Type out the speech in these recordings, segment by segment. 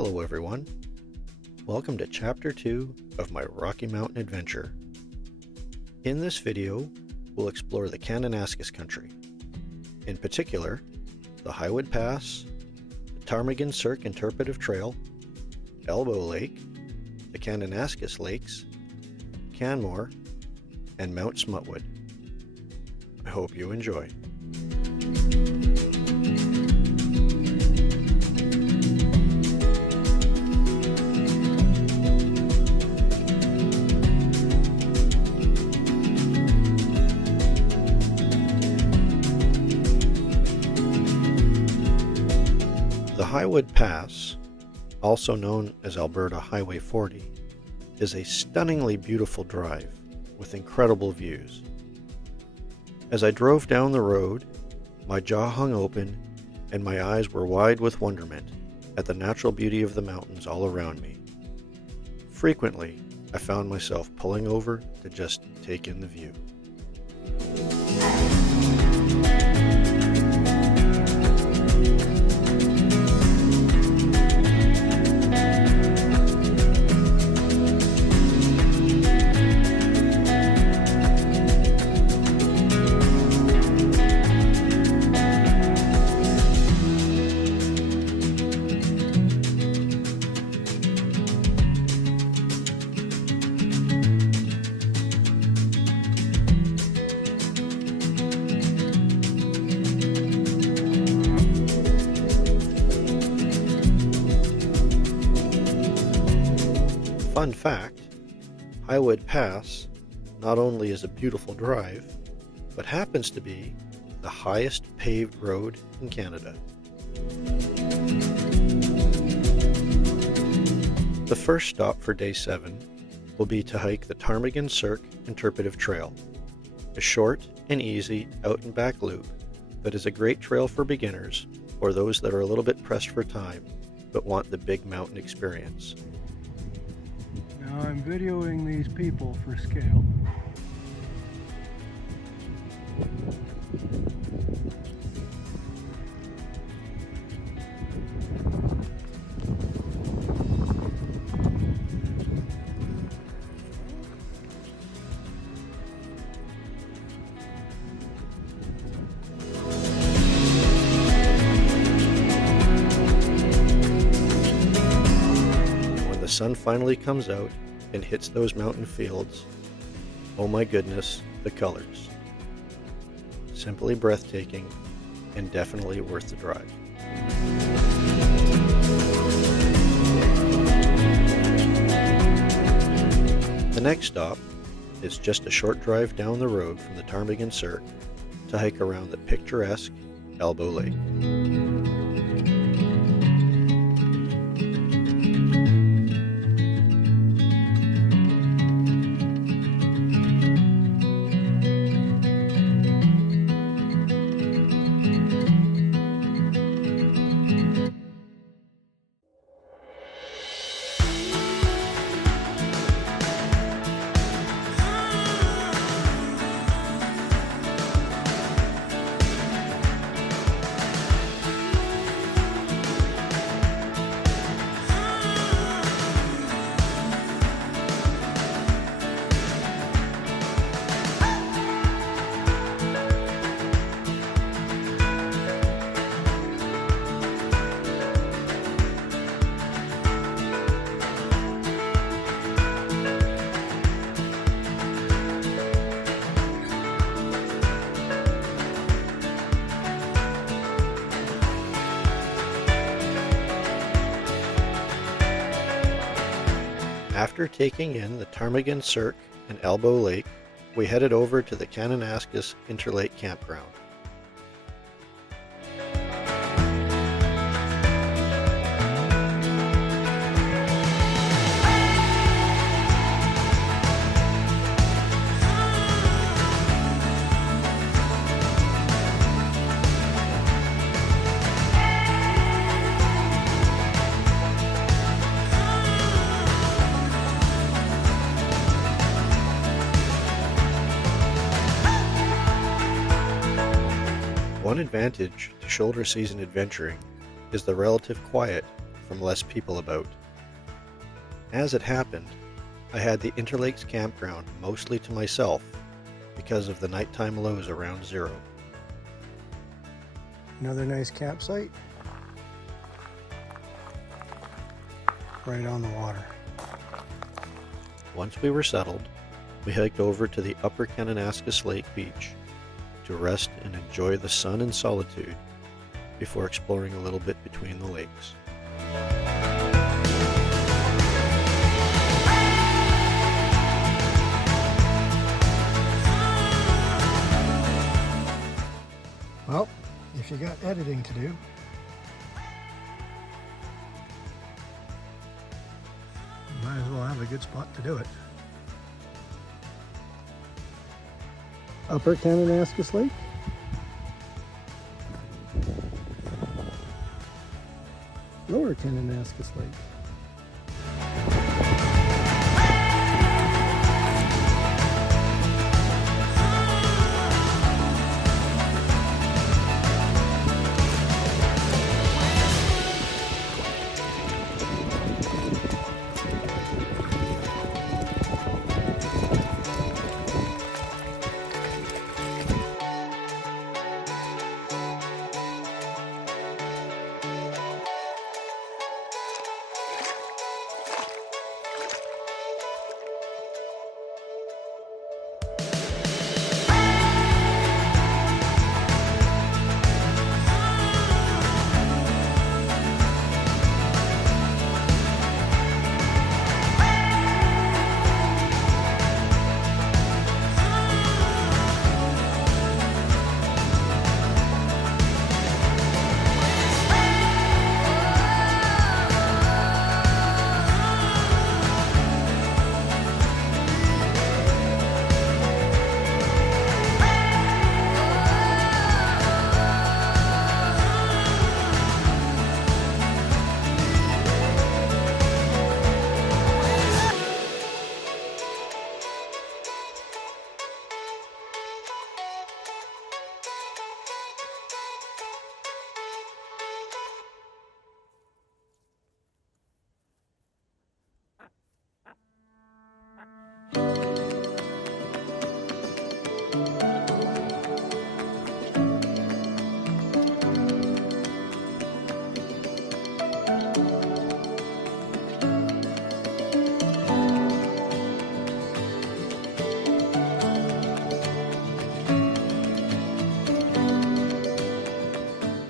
Hello everyone, welcome to Chapter 2 of my Rocky Mountain adventure. In this video, we'll explore the Kananaskis Country, in particular, the Highwood Pass, the Ptarmigan Cirque Interpretive Trail, Elbow Lake, the Kananaskis Lakes, Canmore, and Mount Smutwood. I hope you enjoy. The Highwood Pass, also known as Alberta Highway 40, is a stunningly beautiful drive with incredible views. As I drove down the road, my jaw hung open and my eyes were wide with wonderment at the natural beauty of the mountains all around me. Frequently, I found myself pulling over to just take in the view. Fun fact, Highwood Pass not only is a beautiful drive, but happens to be the highest paved road in Canada. The first stop for Day 7 will be to hike the Ptarmigan Cirque Interpretive Trail, a short and easy out and back loop that is a great trail for beginners or those that are a little bit pressed for time but want the big mountain experience. Now I'm videoing these people for scale. When the sun finally comes out and hits those mountain fields, oh my goodness, the colors. Simply breathtaking and definitely worth the drive. The next stop is just a short drive down the road from the Ptarmigan Cirque to hike around the picturesque Elbow Lake. After taking in the Ptarmigan Cirque and Elbow Lake, we headed over to the Kananaskis Interlake Campground. One advantage to shoulder season adventuring is the relative quiet from less people about. As it happened, I had the Interlakes campground mostly to myself because of the nighttime lows around 0. Another nice campsite. Right on the water. Once we were settled, we hiked over to the Upper Kananaskis Lake beach to rest and enjoy the sun and solitude before exploring a little bit between the lakes. Well, if you got editing to do, might as well have a good spot to do it. Upper Kananaskis Lake. Lower Kananaskis Lake.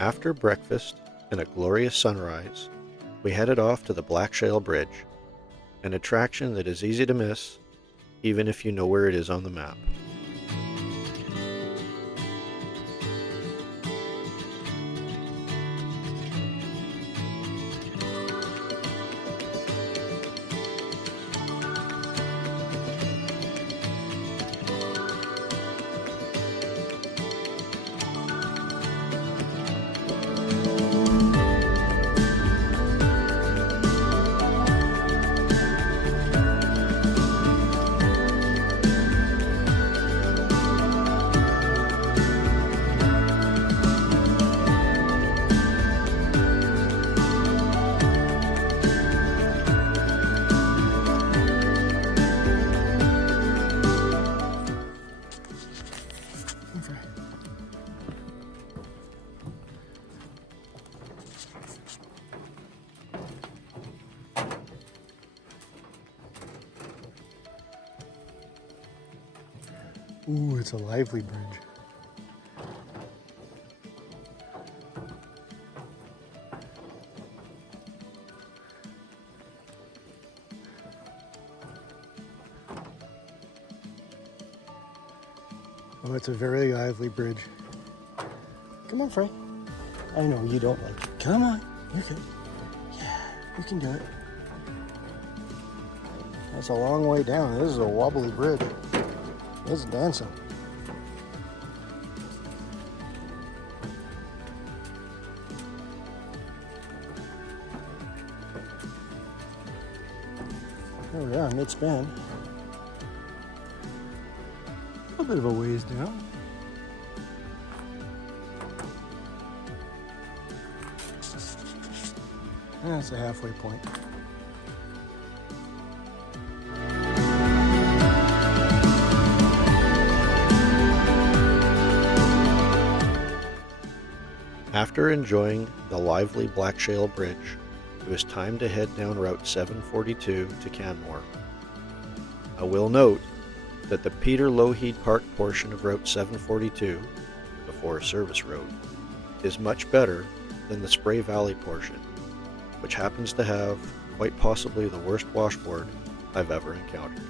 After breakfast and a glorious sunrise, we headed off to the Black Shale Bridge, an attraction that is easy to miss, even if you know where it is on the map. Ooh, it's a lively bridge. Oh, it's a very lively bridge. Come on, Frank. I know you don't like it. Come on, you're good. Yeah, you can do it. That's a long way down. This is a wobbly bridge. It's dancing. There we are, mid-span. A little bit of a ways down. That's a halfway point. After enjoying the lively Black Shale Bridge, it was time to head down Route 742 to Canmore. I will note that the Peter Lougheed Park portion of Route 742, the Forest Service Road, is much better than the Spray Valley portion, which happens to have quite possibly the worst washboard I've ever encountered.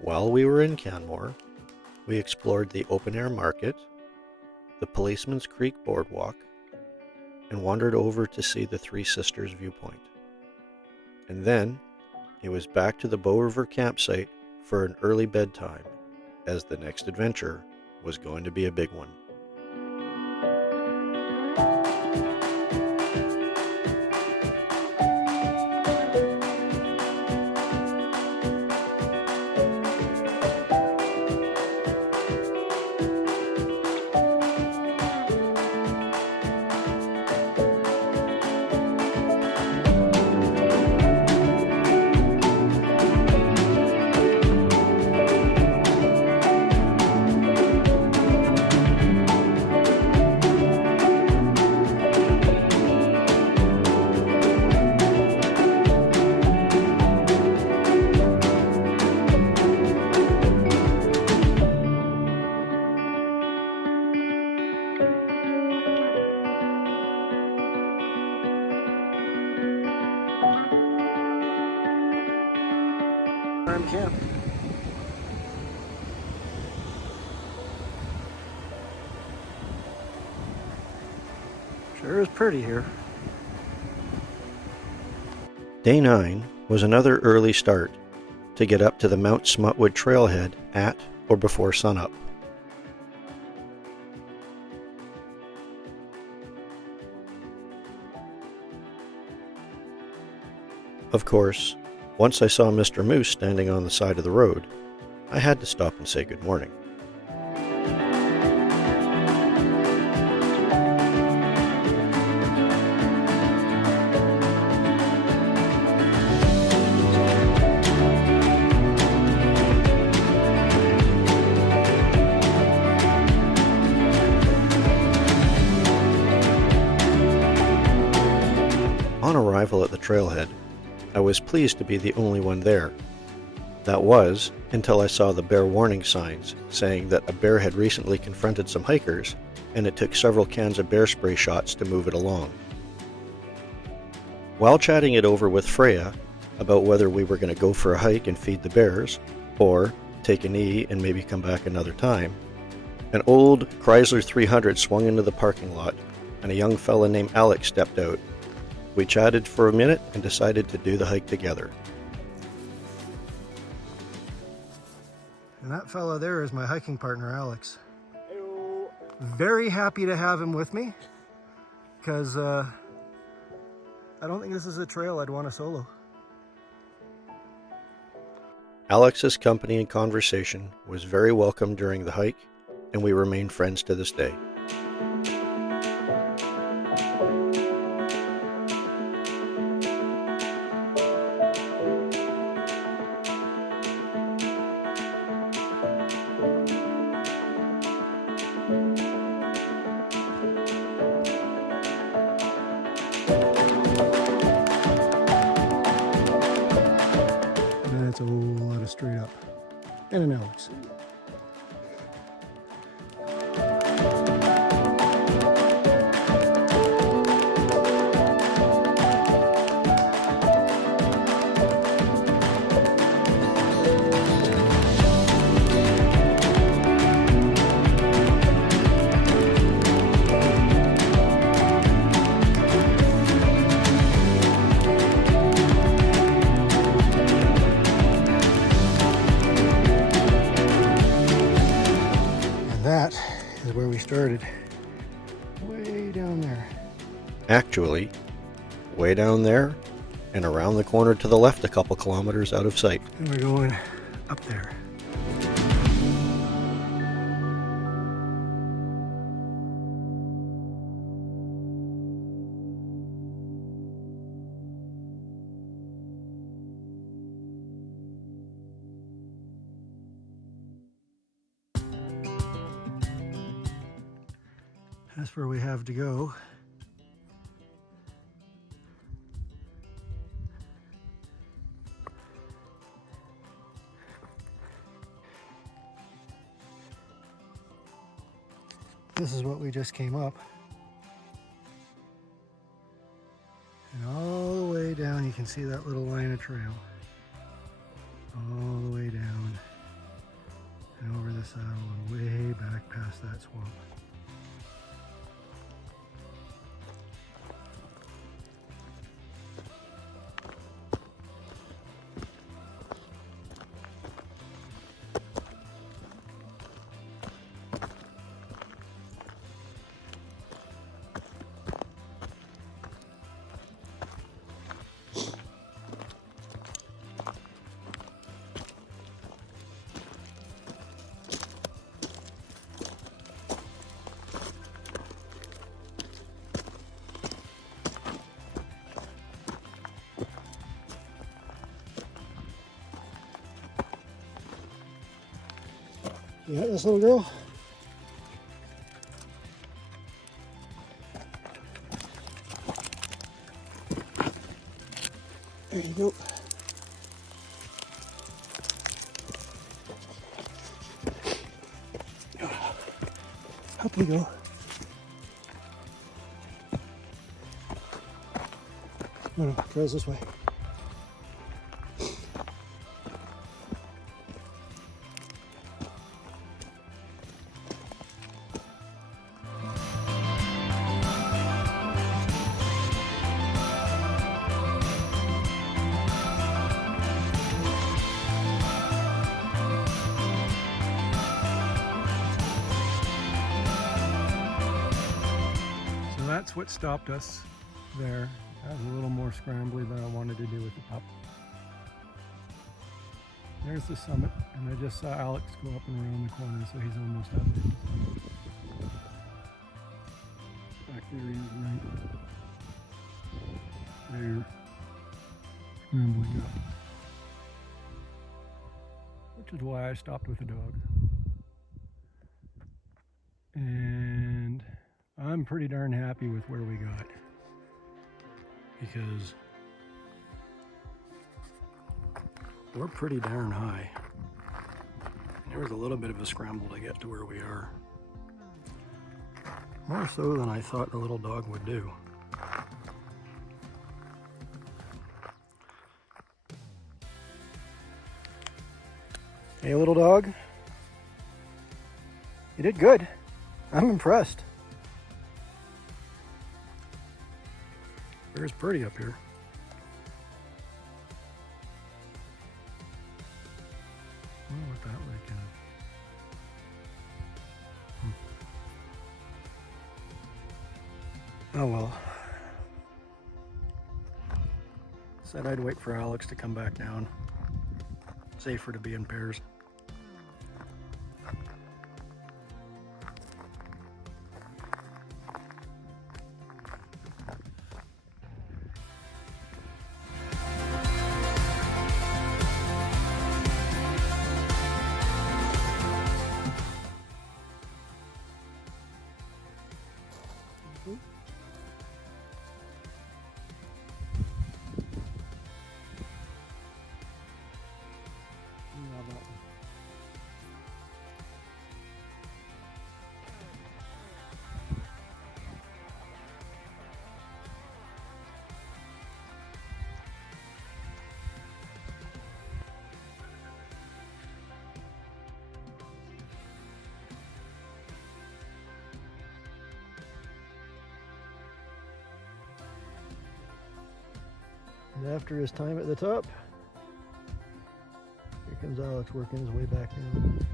While we were in Canmore, we explored the open-air market, the Policeman's Creek Boardwalk, and wandered over to see the Three Sisters viewpoint. And then, it was back to the Bow River campsite for an early bedtime, as the next adventure was going to be a big one. Farm camp. Sure is pretty here. Day 9 was another early start to get up to the Mount Smutwood trailhead at or before sunup. Of course, once I saw Mr. Moose standing on the side of the road, I had to stop and say good morning. On arrival at the trailhead, I was pleased to be the only one there. That was, until I saw the bear warning signs saying that a bear had recently confronted some hikers and it took several cans of bear spray shots to move it along. While chatting it over with Freya about whether we were going to go for a hike and feed the bears, or take a knee and maybe come back another time, an old Chrysler 300 swung into the parking lot and a young fella named Alex stepped out. We chatted for a minute and decided to do the hike together. And that fella there is my hiking partner, Alex. Hello. Very happy to have him with me, because I don't think this is a trail I'd want to solo. Alex's company and conversation was very welcome during the hike, and we remain friends to this day. And an Alex. That is where we started, way down there. Actually, way down there and around the corner to the left a couple kilometers out of sight. And we're going up there. That's where we have to go. This is what we just came up. And all the way down, you can see that little line of trail. All the way down and over the saddle and way back past that swamp. Yeah, this little girl. There you go. Up we go. No, trail's this way. That's what stopped us there. That was a little more scrambly than I wanted to do with the pup. There's the summit, and I just saw Alex go up and around the corner, so he's almost up there. Back there he is, right there, scrambling up. Which is why I stopped with the dog. And I'm pretty darn happy with where we got, because we're pretty darn high. There was a little bit of a scramble to get to where we are. More so than I thought the little dog would do. Hey, little dog. You did good. I'm impressed. It's pretty up here. I wonder what that lake is. Oh well. Said I'd wait for Alex to come back down. Safer to be in pairs. And after his time at the top, here comes Alex working his way back down.